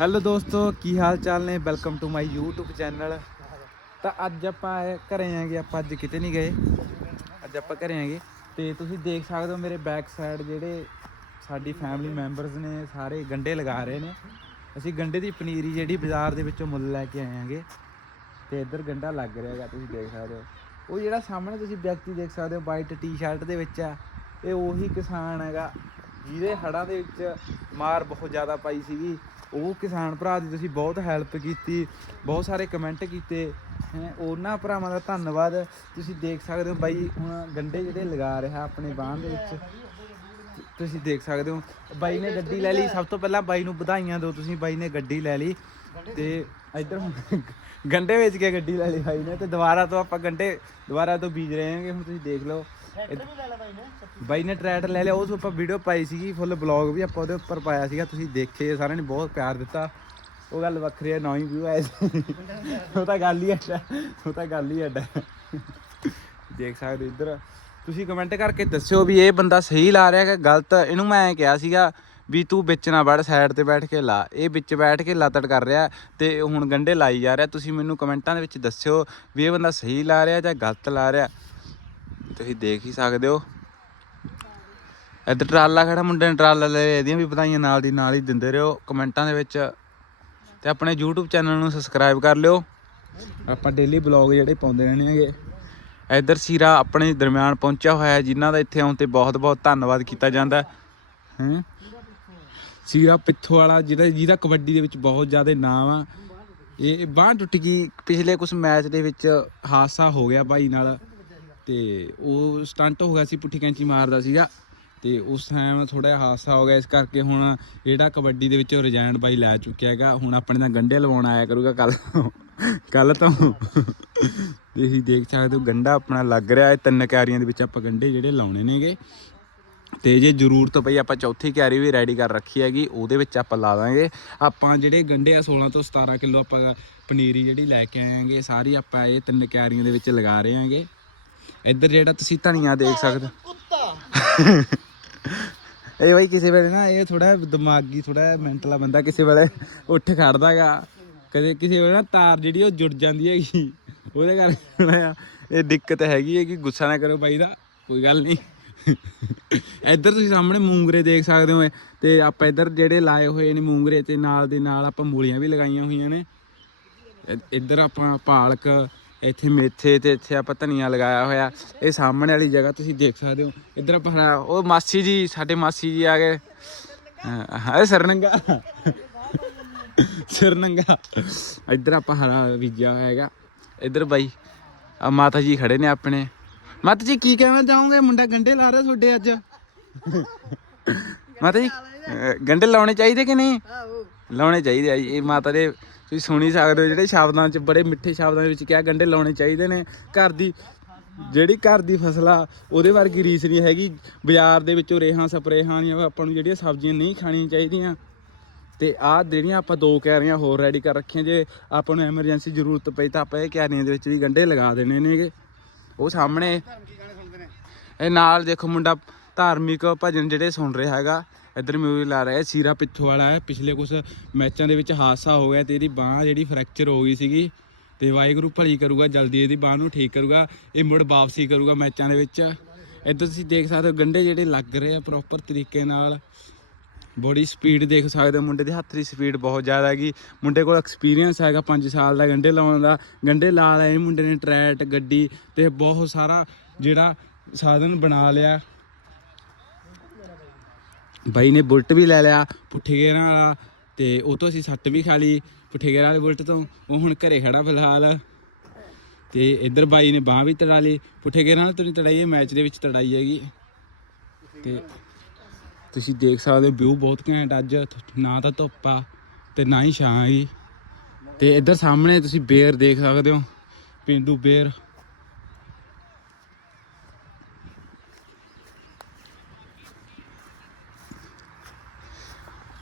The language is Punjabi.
ਹੈਲੋ ਦੋਸਤੋ, ਕੀ ਹਾਲ ਚਾਲ ਨੇ? Welcome to my YouTube channel ਤਾਂ ਅੱਜ ਆਪਾਂ ਆਏ- ਘਰੇ ਆਂਗੇ ਆਪਾਂ ਅੱਜ ਕਿਤੇ ਨਹੀਂ ਗਏ। ਅੱਜ ਆਪਾਂ ਘਰੇ ਆਂਗੇ ਤੇ ਤੁਸੀਂ ਦੇਖ ਸਕਦੇ ਹੋ ਮੇਰੇ ਬੈਕ ਸਾਈਡ ਜਿਹੜੇ ਸਾਡੀ ਫੈਮਿਲੀ ਮੈਂਬਰਸ ਨੇ, ਸਾਰੇ ਗੰਡੇ ਲਗਾ ਰਹੇ ਨੇ। ਅਸੀਂ ਗੰਡੇ ਦੀ ਪਨੀਰੀ ਜਿਹੜੀ ਬਾਜ਼ਾਰ ਦੇ ਵਿੱਚੋਂ ਮੁੱਲ ਲੈ ਕੇ ਆਏ ਆਂਗੇ। ਤੇ ਇੱਧਰ ਗੰਡਾ ਲੱਗ ਰਿਹਾ ਹੈਗਾ, ਤੁਸੀਂ ਦੇਖ ਸਕਦੇ ਹੋ। ਉਹ ਜਿਹੜਾ ਸਾਹਮਣੇ ਤੁਸੀਂ ਵਿਅਕਤੀ ਦੇਖ ਸਕਦੇ ਹੋ ਵਾਈਟ ਟੀ-ਸ਼ਰਟ ਦੇ ਵਿੱਚ ਆ। ਇਹ ਉਹੀ ਕਿਸਾਨ ਹੈਗਾ। ਜਿਹਦੇ ਹੜਾਂ ਦੇ ਵਿੱਚ ਮਾਰ ਬਹੁਤ ਜ਼ਿਆਦਾ ਪਾਈ ਸੀਗੀ। ਉਹ ਕਿਸਾਨ ਭਰਾ ਦੀ ਤੁਸੀਂ ਬਹੁਤ ਹੈਲਪ ਕੀਤੀ, ਬਹੁਤ ਸਾਰੇ ਕਮੈਂਟ ਕੀਤੇ। ਹੈ, ਉਹਨਾਂ ਭਰਾਵਾਂ ਦਾ ਧੰਨਵਾਦ। ਤੁਸੀਂ ਦੇਖ ਸਕਦੇ ਹੋ ਬਾਈ, ਹੁਣ ਗੰਡੇ ਜਿਹੜੇ ਲਗਾ ਰਿਹਾ ਆਪਣੇ ਬਾਂਹ ਦੇ ਵਿੱਚ। ਤੁਸੀਂ ਦੇਖ ਸਕਦੇ ਹੋ, ਬਾਈ ਨੇ ਗੱਡੀ ਲੈ ਲਈ। ਸਭ ਤੋਂ ਪਹਿਲਾਂ ਬਾਈ ਨੂੰ ਵਧਾਈਆਂ ਦਿਓ ਤੁਸੀਂ, ਬਾਈ ਨੇ ਗੱਡੀ ਲੈ ਲਈ। ਤੇ ਇੱਧਰ ਹੁਣ ਗੰਡੇ ਵੇਚ ਕੇ ਗੱਡੀ ਲੈ ਲਈ ਬਾਈ ਨੇ। ਤੇ ਦੁਬਾਰਾ ਤੋਂ ਆਪਾਂ ਗੰਡੇ ਦੁਬਾਰਾ ਤੋਂ ਬੀਜ ਰਹੇ ਹਾਂਗੇ। ਹੁਣ ਤੁਸੀਂ ਦੇਖ ਲਓ। ਬਾਈ ਨੇ ਟਰੈਕਟਰ ਲੈ ਲਿਆ ਉਹ ਤੋਂ ਵੀਡੀਓ ਪਾਈ ਸੀਗੀ ਫੁੱਲ ਬਲੌਗ ਵੀ ਆਪਾਂ ਉਹਦੇ ਉੱਪਰ ਪਾਇਆ ਸੀਗਾ, ਤੁਸੀਂ ਦੇਖੇ, ਸਾਰਿਆਂ ਨੇ ਬਹੁਤ ਪਿਆਰ ਦਿੱਤਾ। ਉਹ ਗੱਲ ਵੱਖਰੀ ਹੈ, ਨੌਂ ਵਿਊ ਆਏ ਉਹ ਤਾਂ ਗੱਲ ਹੀ ਅੱਡਾ ਉਹ ਤਾਂ ਗੱਲ ਹੀ ਅੱਡਾ ਦੇਖ ਸਕਦੇ ਇੱਧਰ। ਤੁਸੀਂ ਕਮੈਂਟ ਕਰਕੇ ਦੱਸਿਓ ਵੀ ਇਹ ਬੰਦਾ ਸਹੀ ਲਾ ਰਿਹਾ ਕਿ ਗਲਤ। ਇਹਨੂੰ ਮੈਂ ਕਿਹਾ ਸੀਗਾ ਵੀ ਤੂੰ ਵਿੱਚ ਨਾ ਵੜ ਸਾਈਡ ਤੇ ਬੈਠ ਕੇ ਲਾ। ਇਹ ਵਿੱਚ ਬੈਠ ਕੇ ਲਾਤੜ ਕਰ ਰਿਹਾ ਤੇ ਹੁਣ ਗੰਡੇ ਲਾਈ ਜਾ ਰਿਹਾ। ਤੁਸੀਂ ਮੈਨੂੰ ਕਮੈਂਟਾਂ ਦੇ ਵਿੱਚ ਦੱਸਿਓ ਵੀ ਇਹ ਬੰਦਾ ਸਹੀ ਲਾ ਰਿਹਾ ਜਾਂ ਗਲਤ ਲਾ ਰਿਹਾ। ਤੁਸੀਂ ਦੇਖ ਹੀ ਸਕਦੇ ਹੋ। ਇੱਧਰ ਟਰਾਲਾ ਖੜਾ, ਮੁੰਡੇ ਨੇ ਟਰਾਲਾ ਲੈ ਇਹਦੀਆਂ ਵੀ ਵਧਾਈਆਂ ਨਾਲ ਦੀ ਨਾਲ ਹੀ ਦਿੰਦੇ ਰਹੋ ਕਮੈਂਟਾਂ ਦੇ ਵਿੱਚ। ਤੇ ਆਪਣੇ YouTube ਚੈਨਲ ਨੂੰ ਸਬਸਕ੍ਰਾਈਬ ਕਰ ਲਿਓ। ਆਪਾਂ ਡੇਲੀ ਬਲੌਗ ਜਿਹੜੇ ਪਾਉਂਦੇ ਰਹਿੰਦੇ ਹੈਗੇ। ਇੱਧਰ ਸੀਰਾ ਆਪਣੇ ਦਰਮਿਆਨ ਪਹੁੰਚਿਆ ਹੋਇਆ ਹੈ, ਜਿਨ੍ਹਾਂ ਦਾ ਇੱਥੇ ਆਉਣ ਤੇ ਬਹੁਤ ਬਹੁਤ ਧੰਨਵਾਦ ਕੀਤਾ ਜਾਂਦਾ ਹੈ। ਸੀਰਾ ਪਿੱਥੋਂ ਵਾਲਾ ਜਿਹੜਾ ਜਿਹਦਾ ਕਬੱਡੀ ਦੇ ਵਿੱਚ ਬਹੁਤ ਜ਼ਿਆਦਾ ਨਾਮ ਆ। ਇਹ ਬਾਂਹ ਟੁੱਟ ਗਈ। ਪਿਛਲੇ ਕੁਝ ਮੈਚ ਦੇ ਵਿੱਚ ਹਾਦਸਾ ਹੋ ਗਿਆ ਭਾਈ ਨਾਲ। ਤੇ ਉਹ ਸਟੰਟ ਹੋ ਗਿਆ ਸੀ, ਪੁੱਠੀ ਕੈਂਚੀ ਮਾਰਦਾ ਸੀਗਾ। ਤੇ ਉਸ ਟਾਈਮ ਥੋੜਾ ਜਿਹਾ ਹਾਦਸਾ ਹੋ ਗਿਆ, ਇਸ ਕਰਕੇ ਹੁਣ ਜਿਹੜਾ ਕਬੱਡੀ ਦੇ ਵਿੱਚ ਰਿਜ਼ਾਈਨ ਬਾਈ ਲੈ ਚੁੱਕਿਆ ਹੈਗਾ। ਹੁਣ ਆਪਣੇ ਨਾਲ ਗੰਡੇ ਲਵਾਉਣ ਆਇਆ ਕਰੂਗਾ ਕੱਲ ਕੱਲ ਤੋਂ। ਤੁਸੀਂ ਦੇਖ ਸਕਦੇ ਹੋ ਗੰਡਾ ਆਪਣਾ ਲੱਗ ਰਿਹਾ ਹੈ। ਤਿੰਨ ਕਿਆਰੀਆਂ ਦੇ ਵਿੱਚ ਆਪਾਂ ਗੰਡੇ ਜਿਹੜੇ ਲਾਉਣੇ ਨੇਗੇ। ਤੇ ਜੇ ਜ਼ਰੂਰਤ ਪਈ, ਆਪਾਂ ਚੌਥੀ ਕਿਆਰੀ ਵੀ ਰੈਡੀ ਕਰ ਰੱਖੀ ਹੈਗੀ, ਉਹਦੇ ਵਿੱਚ ਆਪਾਂ ਲਾ ਦਾਂਗੇ। ਆਪਾਂ ਜਿਹੜੇ ਗੰਡੇ ਆ 16 ਤੋਂ 17 ਕਿਲੋ ਆਪਾਂ ਪਨੀਰੀ ਜਿਹੜੀ ਲੈ ਕੇ ਆਏਾਂਗੇ, ਸਾਰੀ ਆਪਾਂ ਇਹ ਤਿੰਨ ਕਿਆਰੀਆਂ ਦੇ ਵਿੱਚ ਲਗਾ ਰਹੇ ਹਾਂਗੇ। ਇੱਧਰ ਜਿਹੜਾ ਤੁਸੀਂ ਧਨੀਆ ਦੇਖ ਸਕਦੇ ਇਹ ਬਾਈ ਕਿਸੇ ਵੇਲੇ ਨਾ ਇਹ ਥੋੜਾ ਦਿਮਾਗੀ ਥੋੜਾ ਮੈਂਟਲ ਬੰਦਾ ਕਿਸੇ ਵੇਲੇ ਉੱਠ ਖੜਦਾਗਾ। ਕਦੇ ਕਿਸੇ ਵੇਲੇ ਨਾ ਤਾਰ ਜਿਹੜੀ ਉਹ ਜੁੜ ਜਾਂਦੀ ਹੈਗੀ। ਉਹਦੇ ਕਰਕੇ ਇਹ ਦਿੱਕਤ ਹੈਗੀ ਹੈ ਕਿ ਗੁੱਸਾ ਨਾ ਕਰੋ ਬਾਈ ਦਾ ਕੋਈ ਗੱਲ ਨਹੀਂ। ਇੱਧਰ ਤੁਸੀਂ ਸਾਹਮਣੇ ਮੂੰਗਰੇ ਦੇਖ ਸਕਦੇ ਹੋ ਤੇ ਆਪਾਂ ਇੱਧਰ ਜਿਹੜੇ ਲਾਏ ਹੋਏ ਨੇ ਮੂੰਗਰੇ ਤੇ ਨਾਲ ਦੇ ਨਾਲ ਆਪਾਂ ਮੂਲੀਆਂ ਵੀ ਲਗਾਈਆਂ ਹੋਈਆਂ ਨੇ। ਇੱਧਰ ਆਪਾਂ ਪਾਲਕ ਇੱਥੇ ਮੇਥੇ ਤੇ ਇੱਥੇ ਆਪਾਂ ਧਨੀਆ ਲਗਾਇਆ ਹੋਇਆ। ਇਹ ਸਾਹਮਣੇ ਵਾਲੀ ਜਗ੍ਹਾ ਤੁਸੀਂ ਦੇਖ ਸਕਦੇ ਹੋ। ਇੱਧਰ ਆਪਾਂ ਹਰਾ- ਉਹ ਮਾਸੀ ਜੀ ਸਾਡੇ ਮਾਸੀ ਜੀ ਆ ਗਏ। ਹਾਂ ਸਰਨੰਗਾ। ਸਰਨੰਗਾ। ਇੱਧਰ ਆਪਾਂ ਹਰਾ ਬੀਜਿਆ ਹੋਇਆ ਹੈਗਾ। ਇੱਧਰ ਬਾਈ ਆ ਮਾਤਾ ਜੀ ਖੜੇ ਨੇ ਆਪਣੇ। ਮਾਤਾ ਜੀ ਕੀ ਕਹਿਣਾ ਚਾਹੋਗੇ? ਮੁੰਡਾ ਗੰਡੇ ਲਾ ਰਿਹਾ ਤੁਹਾਡੇ ਅੱਜ? ਮਾਤਾ ਜੀ ਗੰਡੇ ਲਾਉਣੇ ਚਾਹੀਦੇ ਕਿ ਨਹੀਂ? ਲਾਉਣੇ ਚਾਹੀਦੇ ਆ ਜੀ। ਇਹ ਮਾਤਾ ਦੇ ਤੁਸੀਂ ਸੁਣੀ ਸਕਦੇ ਹੋ, ਜਿਹੜੇ ਸ਼ਬਦਾਂ 'ਚ, ਬੜੇ ਮਿੱਠੇ ਸ਼ਬਦਾਂ ਦੇ ਵਿੱਚ ਕਿਹਾ ਗੰਡੇ ਲਾਉਣੇ ਚਾਹੀਦੇ ਨੇ। ਘਰ ਦੀ, ਜਿਹੜੀ ਘਰ ਦੀ ਫਸਲ ਆ, ਉਹਦੇ ਵਰਗੀ ਰੀਸ ਨਹੀਂ ਹੈਗੀ। ਬਾਜ਼ਾਰ ਦੇ ਵਿੱਚੋਂ ਰੇਹਾਂ ਸਪਰੇਹਾਂ ਦੀਆਂ ਆਪਾਂ ਨੂੰ ਜਿਹੜੀਆਂ ਸਬਜ਼ੀਆਂ ਨਹੀਂ ਖਾਣੀਆਂ ਚਾਹੀਦੀਆਂ। ਤੇ ਆਹ ਜਿਹੜੀਆਂ ਆਪਾਂ ਦੋ ਕਿਆਰੀਆਂ ਹੋਰ ਰੈਡੀ ਕਰ ਰੱਖੀਆਂ, ਜੇ ਆਪਾਂ ਨੂੰ ਐਮਰਜੈਂਸੀ ਜ਼ਰੂਰਤ ਪਈ ਤਾਂ ਆਪਾਂ ਇਹ ਕਿਆਰੀਆਂ ਦੇ ਵਿੱਚ ਵੀ ਗੰਡੇ ਲਗਾ ਦੇਣੇ ਨੇਗੇ। ਉਹ ਸਾਹਮਣੇ। ਇਹ ਨਾਲ ਦੇਖੋ ਮੁੰਡਾ ਧਾਰਮਿਕ ਭਜਨ ਜਿਹੜੇ ਸੁਣ ਰਿਹਾ ਹੈਗਾ, ਇੱਧਰ ਮਿਊਜ਼ਿਕ ਲਾ ਰਿਹਾ ਸੀਰਾ ਪਿੱਥੋਂ ਵਾਲਾ ਹੈ। ਪਿਛਲੇ ਕੁਝ ਮੈਚਾਂ ਦੇ ਵਿੱਚ ਹਾਦਸਾ ਹੋ ਗਿਆ ਤੇ ਇਹਦੀ ਬਾਹ ਜਿਹੜੀ ਫ੍ਰੈਕਚਰ ਹੋ ਗਈ ਸੀਗੀ ਤੇ ਵਾਹਿਗੁਰੂ ਭਲੀ ਕਰੂਗਾ, ਜਲਦੀ ਇਹਦੀ ਬਾਹ ਨੂੰ ਠੀਕ ਕਰੂਗਾ, ਇਹ ਮੁੜ ਵਾਪਸੀ ਕਰੂਗਾ ਮੈਚਾਂ ਦੇ ਵਿੱਚ। ਇੱਧਰ ਤੁਸੀਂ ਦੇਖ ਸਕਦੇ ਹੋ ਗੰਡੇ ਜਿਹੜੇ ਲੱਗ ਰਹੇ ਆ ਪ੍ਰੋਪਰ ਤਰੀਕੇ ਨਾਲ। ਬੋਡੀ ਸਪੀਡ ਦੇਖ ਸਕਦੇ ਹੋ ਮੁੰਡੇ ਦੇ, ਹੱਥ ਦੀ ਸਪੀਡ ਬਹੁਤ ਜ਼ਿਆਦਾ ਹੈਗੀ। ਮੁੰਡੇ ਕੋਲ ਐਕਸਪੀਰੀਅੰਸ ਹੈਗਾ 5 ਸਾਲ ਦਾ ਗੰਡੇ ਲਾਉਣ ਦਾ। ਗੰਡੇ ਲਾ ਲਏ ਮੁੰਡੇ ਨੇ ਟਰੈਟ, ਗੱਡੀ ਤੇ ਬਹੁਤ ਸਾਰਾ ਜਿਹੜਾ ਸਾਧਨ ਬਣਾ ਲਿਆ। ਬਾਈ ਨੇ ਬੁਲਟ ਵੀ ਲੈ ਲਿਆ ਪੁੱਠੇ ਗੇਰਾਂ ਵਾਲਾ ਤੇ ਉਹ ਤੋਂ ਅਸੀਂ ਸੱਟ ਵੀ ਖਾ ਲਈ ਪੁੱਠੇ ਗੇਰਾਂ ਵਾਲੇ ਬੁਲਟ ਤੋਂ, ਉਹ ਹੁਣ ਘਰੇ ਖੜਾ ਫਿਲਹਾਲ। ਤੇ ਇੱਧਰ ਬਾਈ ਨੇ ਬਾਹ ਵੀ ਤੜਾ ਲਈ। ਪੁੱਠੇ ਗੇਰਾਂ ਨਾਲ ਤੋਂ ਤੜਾਈ ਹੈ ਮੈਚ ਦੇ ਵਿੱਚ ਤੜਾਈ ਹੈਗੀ। ਤੇ ਤੁਸੀਂ ਦੇਖ ਸਕਦੇ ਹੋ, ਵਿਊ ਬਹੁਤ ਘੈਂਟ ਅੱਜ। ਨਾ ਤਾਂ ਧੁੱਪ ਆ ਤੇ ਨਾ ਹੀ ਛਾਂ ਹੈਗੀ। ਤੇ ਇੱਧਰ ਸਾਹਮਣੇ ਤੁਸੀਂ ਬੇਰ ਦੇਖ ਸਕਦੇ ਹੋ, ਪਿੰਡੂ ਬੇਰ।